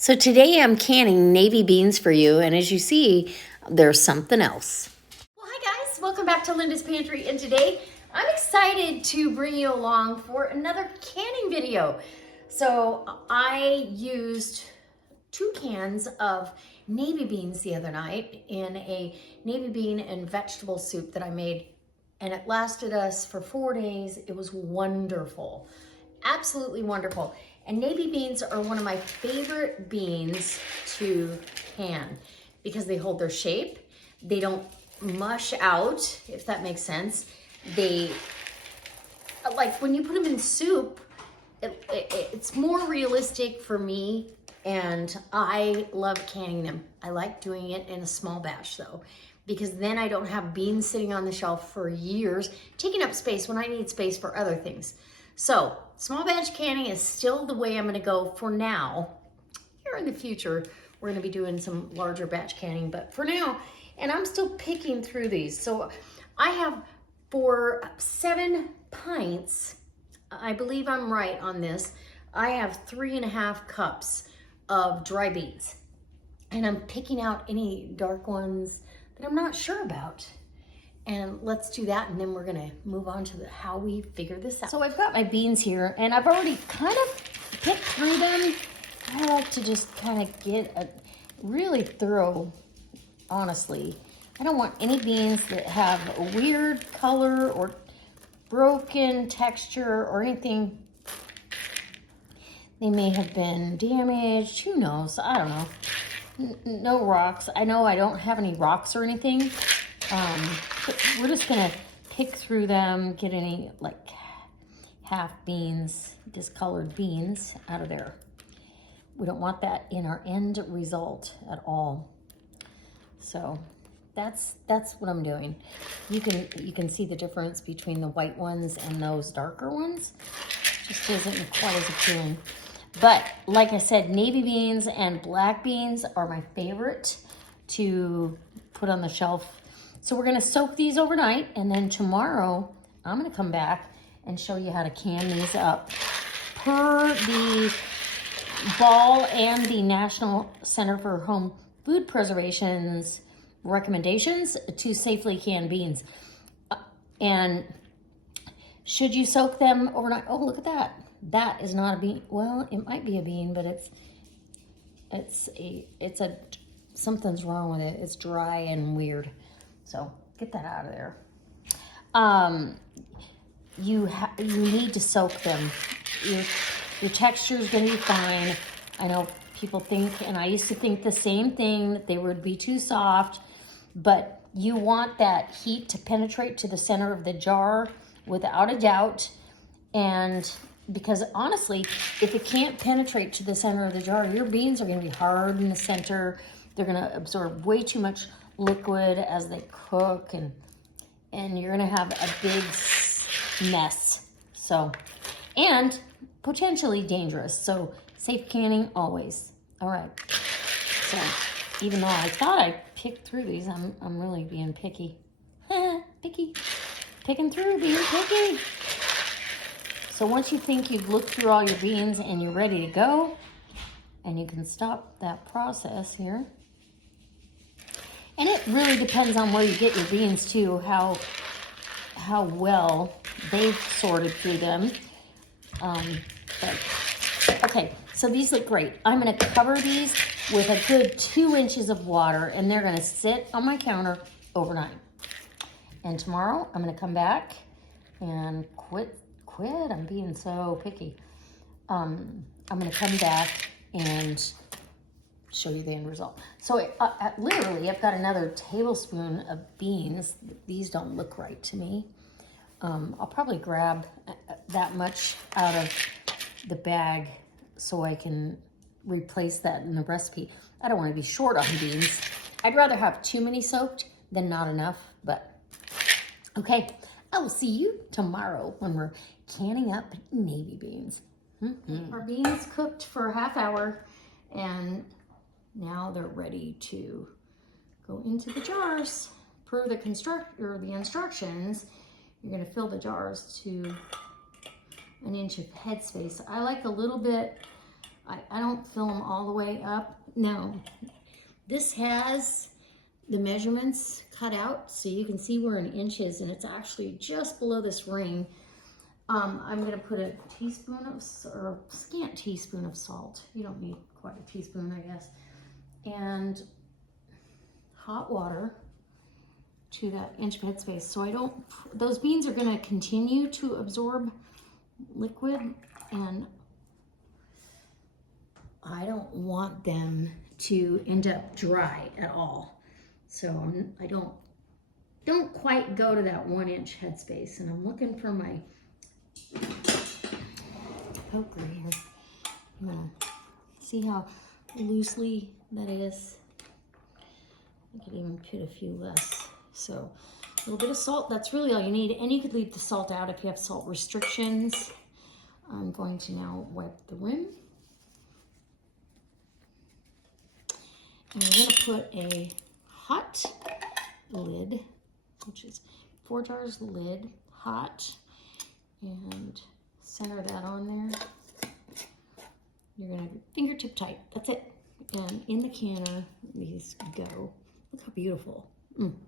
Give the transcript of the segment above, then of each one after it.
So today I'm canning navy beans for you, and as you see, there's something else. Well, hi guys, welcome back to Linda's Pantry, and today I'm excited to bring you along for another canning video. So I used 2 cans of navy beans the other night in a navy bean and vegetable soup that I made, and it lasted us for 4 days. It was wonderful, absolutely wonderful. And navy beans are one of my favorite beans to can because they hold their shape. They don't mush out, if that makes sense. They, like when you put them in soup, it's more realistic for me, and I love canning them. I like doing it in a small batch though, because then I don't have beans sitting on the shelf for years, taking up space when I need space for other things. So small batch canning is still the way I'm gonna go for now. Here in the future, we're gonna be doing some larger batch canning, but for now, and I'm still picking through these. So I have, for 7 pints, I believe I'm right on this, I have 3.5 cups of dry beans. And I'm picking out any dark ones that I'm not sure about. And let's do that, and then we're gonna move on to how we figure this out. So I've got my beans here, and I've already kind of picked through them. I like to just kind of get a really thorough, honestly. I don't want any beans that have a weird color or broken texture or anything. They may have been damaged, who knows, I don't know. No rocks. I know I don't have any rocks or anything. But we're just gonna pick through them, get any like half beans, discolored beans out of there. We don't want that in our end result at all. So that's what I'm doing. You can see the difference between the white ones and those darker ones. Just isn't quite as appealing. But like I said, navy beans and black beans are my favorite to put on the shelf. So we're gonna soak these overnight, and then tomorrow I'm gonna come back and show you how to can these up per the Ball and the National Center for Home Food Preservation's recommendations to safely can beans. And should you soak them overnight? Oh, look at that. That is not a bean. Well, it might be a bean, but something's wrong with it. It's dry and weird. So get that out of there. You need to soak them. Your texture is going to be fine. I know people think, and I used to think the same thing, that they would be too soft, but you want that heat to penetrate to the center of the jar without a doubt. And because honestly, if it can't penetrate to the center of the jar, your beans are going to be hard in the center. They're going to absorb way too much liquid as they cook, and you're going to have a big mess. So, and potentially dangerous. So safe canning always. All right. So even though I thought I picked through these, I'm really being picky. Picky. Picking through, being picky. So once you think you've looked through all your beans and you're ready to go, and you can stop that process here. And it really depends on where you get your beans too, how well they've sorted through them. Okay, so these look great. I'm gonna cover these with a good 2 inches of water, and they're gonna sit on my counter overnight. And tomorrow I'm gonna come back and quit, I'm being so picky. I'm gonna come back and show you the end result. So literally, I've got another tablespoon of beans. These don't look right to me. I'll probably grab that much out of the bag so I can replace that in the recipe. I don't want to be short on beans. I'd rather have too many soaked than not enough, but okay. I will see you tomorrow when we're canning up navy beans. Our beans cooked for a half hour, and now they're ready to go into the jars. Per the instructions, you're going to fill the jars to 1 inch of headspace. I like a little bit I don't fill them all the way up. Now, this has the measurements cut out, so you can see we're in inches, and it's actually just below this ring. I'm gonna put a teaspoon of, or a scant teaspoon of salt. You don't need quite a teaspoon, I guess. And hot water to that inch of headspace. So those beans are gonna continue to absorb liquid, and I don't want them to end up dry at all. So I don't quite go to that 1 inch headspace, and I'm looking for my poker here. I'm gonna see how loosely that is. I could even put a few less. So a little bit of salt, that's really all you need. And you could leave the salt out if you have salt restrictions. I'm going to now wipe the rim. And I'm gonna put a hot lid, which is 4 jars lid, hot, and center that on there. You're gonna have your fingertip tight, that's it. And in the canner, these go. Look how beautiful,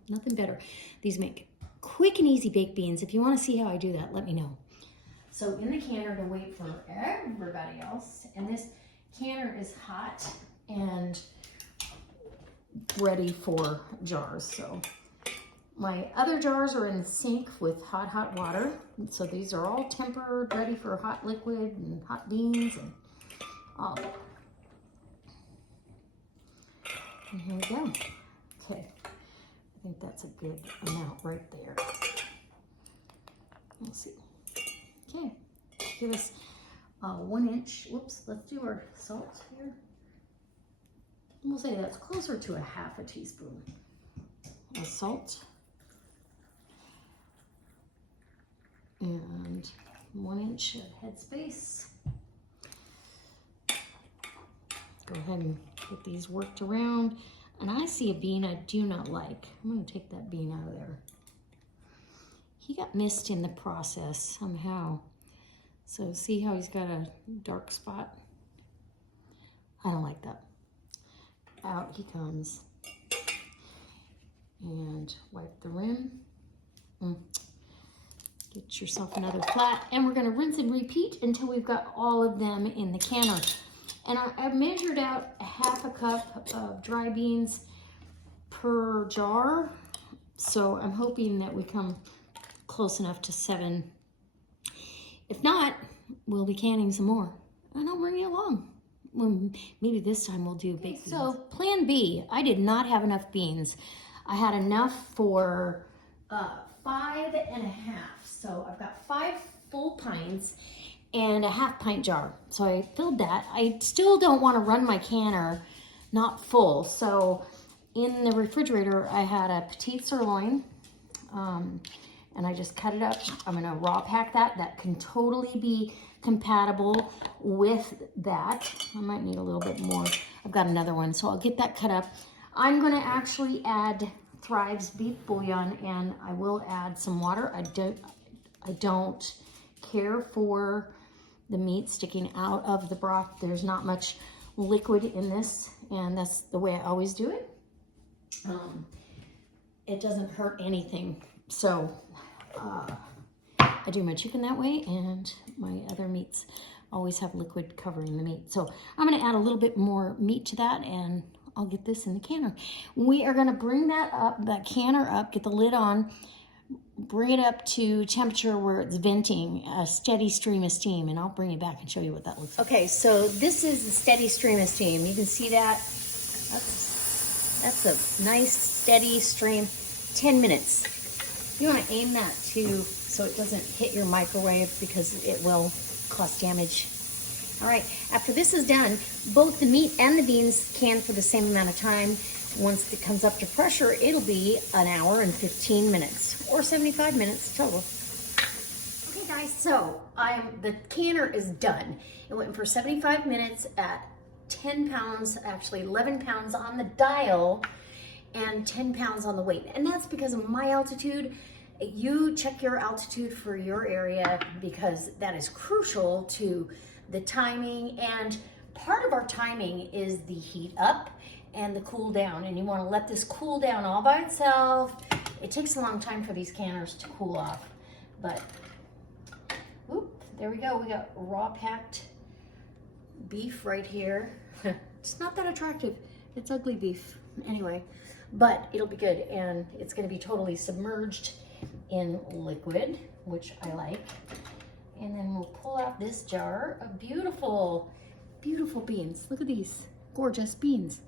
nothing better. These make quick and easy baked beans. If you wanna see how I do that, let me know. So in the canner to wait for everybody else, and this canner is hot and ready for jars. So my other jars are in the sink with hot water. So these are all tempered, ready for hot liquid and hot beans and all. And here we go. Okay, I think that's a good amount right there. Let's see. Okay, give us 1 inch. Whoops, let's do our salt here. We'll say that's closer to a half a teaspoon of salt. And 1 inch of headspace. Go ahead and get these worked around. And I see a bean I do not like. I'm gonna take that bean out of there. He got missed in the process somehow. So see how he's got a dark spot? I don't like that. Out he comes. And wipe the rim. Get yourself another flat, and we're gonna rinse and repeat until we've got all of them in the canner. And I've measured out a half a cup of dry beans per jar. So I'm hoping that we come close enough to 7. If not, we'll be canning some more, and I'll bring you along. Well, maybe this time we'll do baked beans. So plan B, I did not have enough beans. I had enough for 5 1/2. So I've got 5 full pints and a half pint jar. So I filled that. I still don't want to run my canner not full. So in the refrigerator, I had a petite sirloin, and I just cut it up. I'm gonna raw pack that. That can totally be compatible with that. I might need a little bit more. I've got another one, so I'll get that cut up. I'm gonna actually add Thrive's beef bouillon, and I will add some water. I don't care for the meat sticking out of the broth. There's not much liquid in this, and that's the way I always do it. It doesn't hurt anything. So I do my chicken that way, and my other meats always have liquid covering the meat. So I'm gonna add a little bit more meat to that, and I'll get this in the canner. We are gonna bring that up, that canner up, get the lid on, bring it up to temperature where it's venting a steady stream of steam, and I'll bring it back and show you what that looks like. Okay, so this is the steady stream of steam. You can see that. That's a nice steady stream. 10 minutes. You want to aim that too so it doesn't hit your microwave, because it will cause damage. All right, after this is done, both the meat and the beans can for the same amount of time. Once it comes up to pressure, it'll be 1 hour and 15 minutes, or 75 minutes total. Okay guys, so the canner is done. It went for 75 minutes at 10 pounds, actually 11 pounds on the dial, and 10 pounds on the weight. And that's because of my altitude. You check your altitude for your area, because that is crucial to the timing and part of our timing is the heat up and the cool down, and you want to let this cool down all by itself. It takes a long time for these canners to cool off, but whoop, there we go. We got raw packed beef right here. It's not that attractive. It's ugly beef anyway, but it'll be good, and it's going to be totally submerged in liquid, which I like. And then we'll pull out this jar of beautiful, beautiful beans. Look at these gorgeous beans.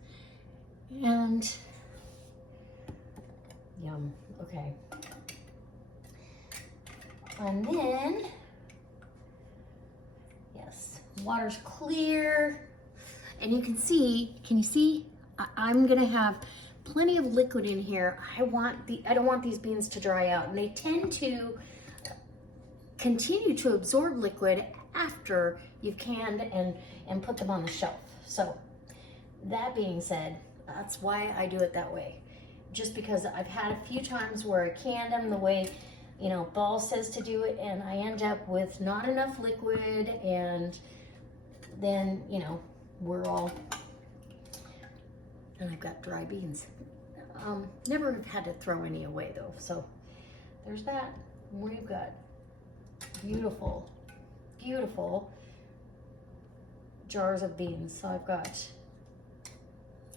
And yum, okay. And then, yes, water's clear. And you can see, can you see? I'm gonna have plenty of liquid in here. I don't want these beans to dry out, and they tend to continue to absorb liquid after you've canned and put them on the shelf. So that being said, that's why I do it that way. Just because I've had a few times where I canned them the way, you know, Ball says to do it, and I end up with not enough liquid, and then, you know, we're all, and I've got dry beans. Never have had to throw any away though. So there's that. We've got beautiful, beautiful jars of beans. So I've got,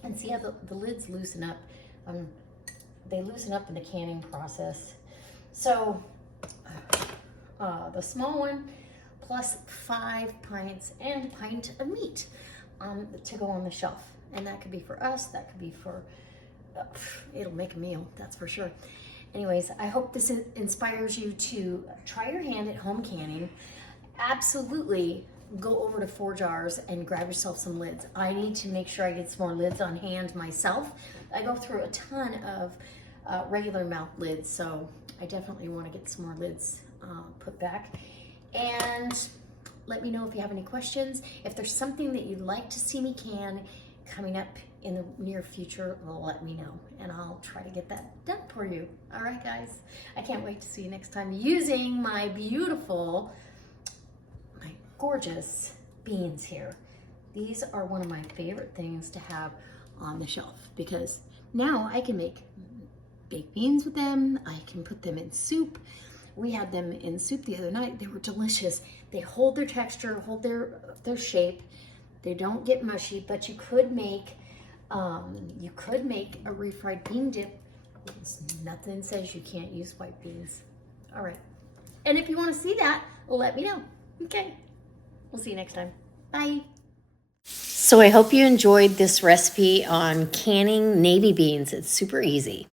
and see how the lids loosen up. They loosen up in the canning process. So the small one plus 5 pints and a pint of meat to go on the shelf. And that could be for us, that could be for, it'll make a meal, that's for sure. Anyways, I hope this inspires you to try your hand at home canning. Absolutely go over to 4 Jars and grab yourself some lids. I need to make sure I get some more lids on hand myself. I go through a ton of regular mouth lids, so I definitely want to get some more lids put back. And let me know if you have any questions. If there's something that you'd like to see me can coming up in the near future, well, let me know, and I'll try to get that done for you. All right, guys, I can't wait to see you next time using my beautiful, my gorgeous beans here. These are one of my favorite things to have on the shelf, because now I can make baked beans with them. I can put them in soup. We had them in soup the other night. They were delicious. They hold their texture, hold their shape. They don't get mushy, but you could make a refried bean dip. Nothing says you can't use white beans. All right. And if you want to see that, let me know. Okay. We'll see you next time. Bye. So I hope you enjoyed this recipe on canning navy beans. It's super easy.